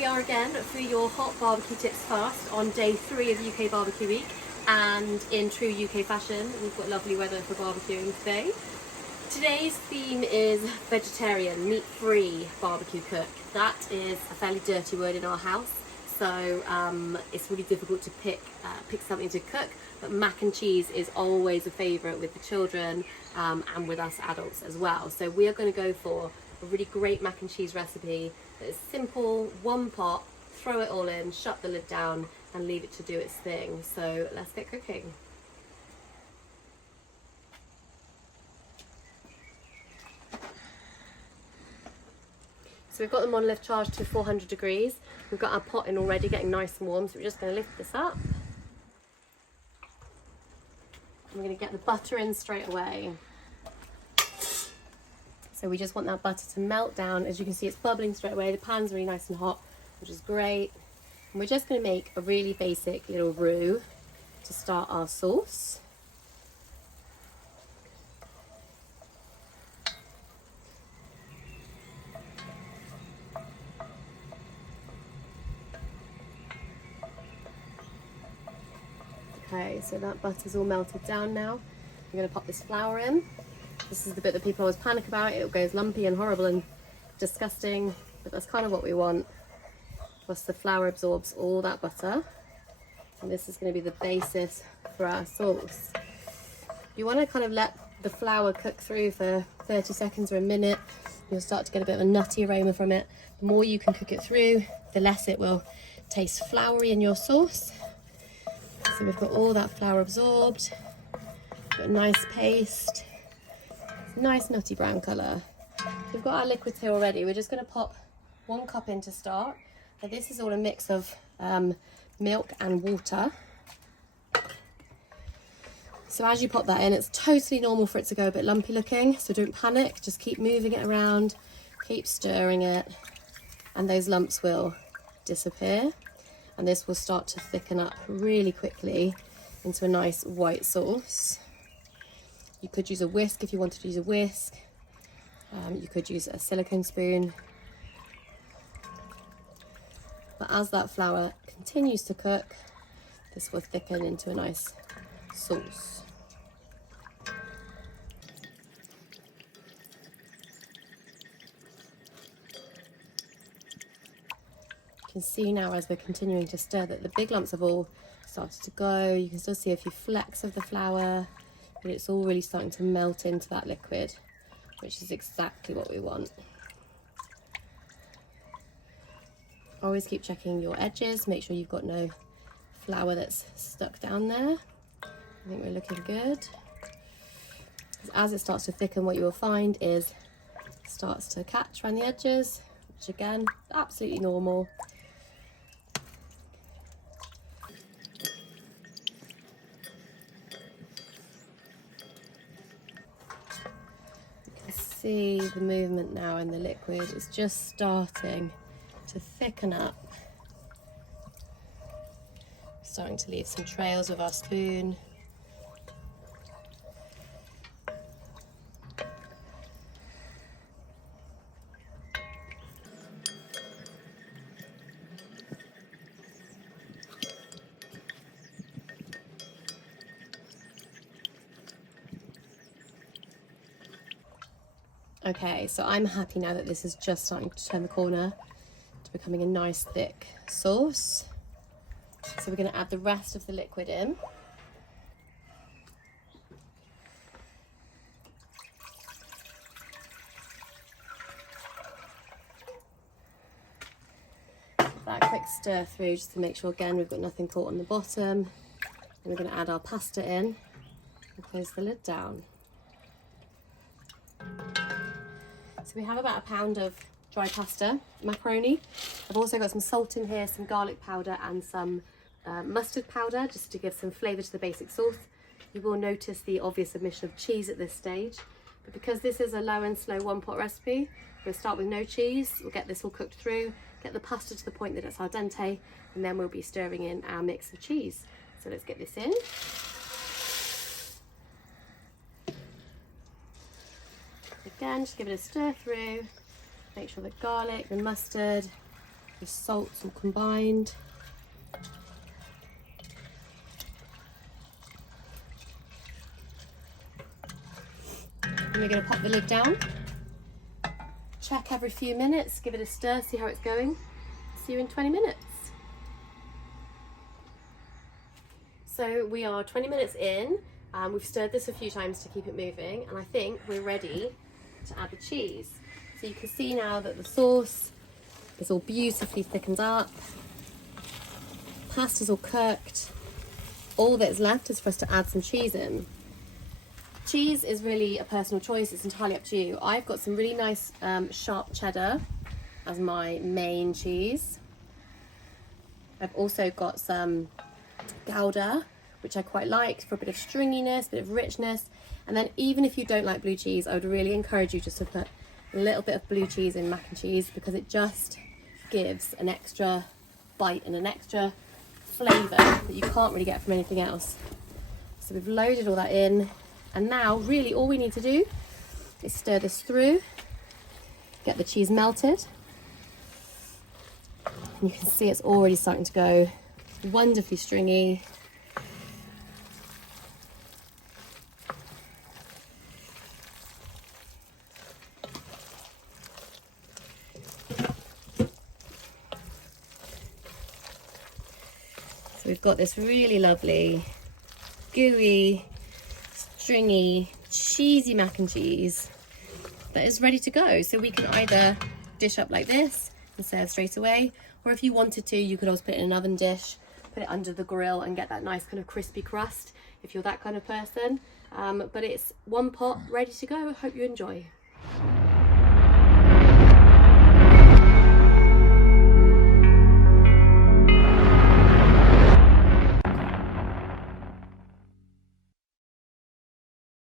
we are again for your hot barbecue tips fast on day 3 of UK Barbecue Week, and in true UK fashion, we've got lovely weather for barbecuing today. Today's theme is vegetarian, meat-free barbecue cook. That is a fairly dirty word in our house, so it's really difficult to pick something to cook, but mac and cheese is always a favourite with the children and with us adults as well. So we are going to go for a really great mac and cheese recipe that is simple, one pot, throw it all in, shut the lid down and leave it to do its thing. So let's get cooking. So we've got the Monolith charged to 400 degrees. We've got our pot in already, getting nice and warm, so we're just going to lift this up. We're going to get the butter in straight away. So we just want that butter to melt down. As you can see, it's bubbling straight away. The pan's really nice and hot, which is great. And we're just going to make a really basic little roux to start our sauce. Okay, so that butter's all melted down now. I'm going to pop this flour in. This is the bit that people always panic about. It goes lumpy and horrible and disgusting, but that's kind of what we want. Plus the flour absorbs all that butter. And this is going to be the basis for our sauce. You want to kind of let the flour cook through for 30 seconds or a minute. You'll start to get a bit of a nutty aroma from it. The more you can cook it through, the less it will taste floury in your sauce. So we've got all that flour absorbed. Got a nice paste. Nice nutty brown colour. We've got our liquids here already. We're just going to pop 1 cup in to start. Now this is all a mix of milk and water. So as you pop that in, it's totally normal for it to go a bit lumpy looking, so don't panic. Just keep moving it around, keep stirring it, and those lumps will disappear. And this will start to thicken up really quickly into a nice white sauce. You could use a whisk if you wanted to use a whisk. You could use a silicone spoon. But as that flour continues to cook, this will thicken into a nice sauce. You can see now as we're continuing to stir that the big lumps have all started to go. You can still see a few flecks of the flour, but it's all really starting to melt into that liquid, which is exactly what we want. Always keep checking your edges, make sure you've got no flour that's stuck down there. I think we're looking good. As it starts to thicken, what you will find is it starts to catch around the edges, which again, absolutely normal. See the movement now in the liquid. It's just starting to thicken up. Starting to leave some trails with our spoon. Okay, so I'm happy now that this is just starting to turn the corner to becoming a nice thick sauce. So we're going to add the rest of the liquid in. That quick stir through just to make sure again we've got nothing caught on the bottom. And we're going to add our pasta in and close the lid down. So we have about a pound of dry pasta, macaroni. I've also got some salt in here, some garlic powder and some mustard powder just to give some flavour to the basic sauce. You will notice the obvious omission of cheese at this stage, but because this is a low and slow 1-pot recipe, we'll start with no cheese. We'll get this all cooked through, get the pasta to the point that it's al dente, and then we'll be stirring in our mix of cheese. So let's get this in. Again, just give it a stir through. Make sure the garlic, the mustard, The salts all combined. And we're going to pop the lid down. Check every few minutes, give it a stir, see how it's going. See you in 20 minutes. So we are 20 minutes in. We've stirred this a few times to keep it moving, and I think we're ready to add the cheese. So you can see now that the sauce is all beautifully thickened up. Pasta's all cooked. All that's left is for us to add some cheese in. Cheese is really a personal choice, it's entirely up to you. I've got some really nice sharp cheddar as my main cheese. I've also got some Gouda, which I quite like for a bit of stringiness, a bit of richness. And then even if you don't like blue cheese, I would really encourage you just to put a little bit of blue cheese in mac and cheese, because it just gives an extra bite and an extra flavour that you can't really get from anything else. So we've loaded all that in, and now really all we need to do is stir this through, get the cheese melted. And you can see it's already starting to go wonderfully stringy. So we've got this really lovely, gooey, stringy, cheesy mac and cheese that is ready to go. So we can either dish up like this and serve straight away, or if you wanted to, you could also put it in an oven dish, put it under the grill and get that nice kind of crispy crust if you're that kind of person. But it's one pot ready to go. I hope you enjoy.